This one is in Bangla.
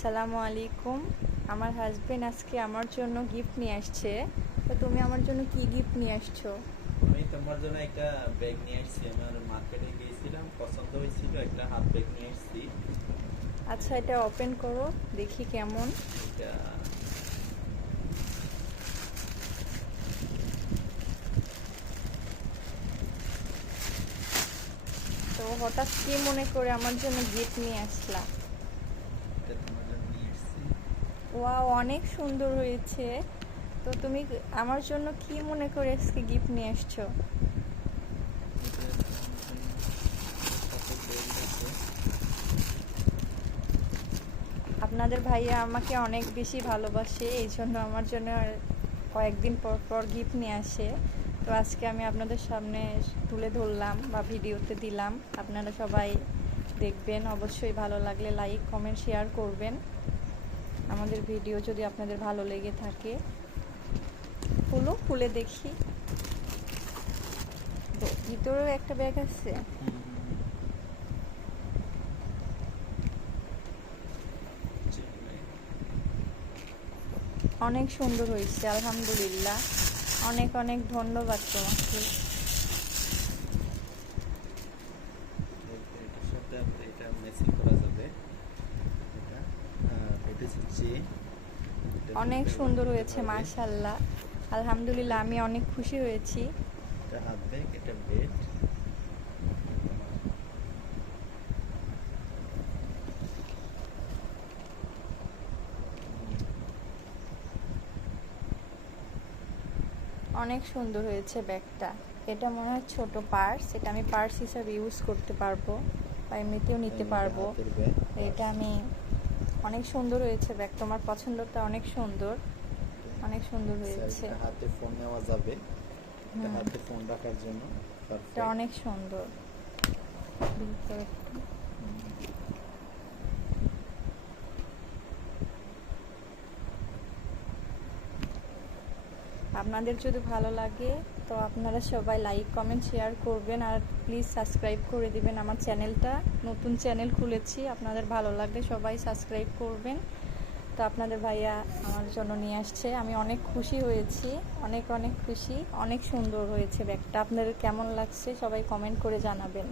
আসসালামু আলাইকুম। আমার হাজবেন্ড আজকে আমার জন্য গিফট নিয়ে আসছে। তো তুমি আমার জন্য কি গিফট নিয়ে আসছো? আমি তোমার জন্য একটা ব্যাগ নিয়ে আসছি। আমার মার্কেটে গিয়েছিলাম পছন্দ হয়েছিল একটা হাফ ব্যাগ নিয়ে আসছি। আচ্ছা এটা ওপেন করো দেখি কেমন। এটা তো হঠাৎ কি মনে করে আমার জন্য গিফট নিয়ে আসলা এটা তোমার জন্য নিয়ে আসছি ওয়াও অনেক সুন্দর হয়েছে। তো তুমি আমার জন্য কি মনে করে আজকে গিফট নিয়ে আছে আপনাদের ভাইয়া আমাকে অনেক বেশি ভালোবাসে, এই জন্য আমার জন্য কয়েকদিন পর পর গিফট নিয়ে আসে। তো আজকে আমি আপনাদের সামনে তুলে ধরলাম বা ভিডিওতে দিলাম। আপনারা সবাই দেখবেন, অবশ্যই ভালো লাগলে লাইক কমেন্ট শেয়ার করবেন। আমাদের ভিডিও যদি আপনাদের ভালো লেগে থাকে খুলো খুলে দেখি। ভিতরেও একটা ব্যাগ আছে? অনেক সুন্দর হয়েছে, আলহামদুলিল্লাহ। অনেক অনেক ধন্যবাদ তোমাকে এটার সাথে আমরা এটা ম্যাচিং করা যাবে এটা অনেক সুন্দর হয়েছে। মাশাল্লাহ আলহামদুলিল্লাহ আমি অনেক খুশি হয়েছি। এটা হাফ ব্যাগ এটা বেড অনেক সুন্দর হয়েছে ব্যাগটা। এটা মনে হয় ছোট পার্স এটা আমি পার্স হিসাবে ইউজ করতে পারব বা এমনিতেও নিতে পারব। এটা আমি অনেক সুন্দর হয়েছে ব্যাগ তোমার পছন্দটা অনেক সুন্দর অনেক সুন্দর হয়েছে। হাতে ফোন নেওয়া যাবে। হাতে ফোন রাখার জন্য। এটা অনেক সুন্দর। আপনাদের যদি ভালো লাগে, তো আপনারা সবাই লাইক কমেন্ট শেয়ার করবেন আর প্লিজ সাবস্ক্রাইব করে দিবেন আমার চ্যানেলটা। নতুন চ্যানেল খুলেছি, আপনাদের ভালো লাগলে সবাই সাবস্ক্রাইব করবেন। তো আপনাদের ভাইয়া আমার জন্য নিয়ে আসছে। আমি অনেক খুশি হয়েছি, অনেক অনেক খুশি, অনেক সুন্দর হয়েছে ব্যাগটা। আপনাদের কেমন লাগছে সবাই কমেন্ট করে জানাবেন।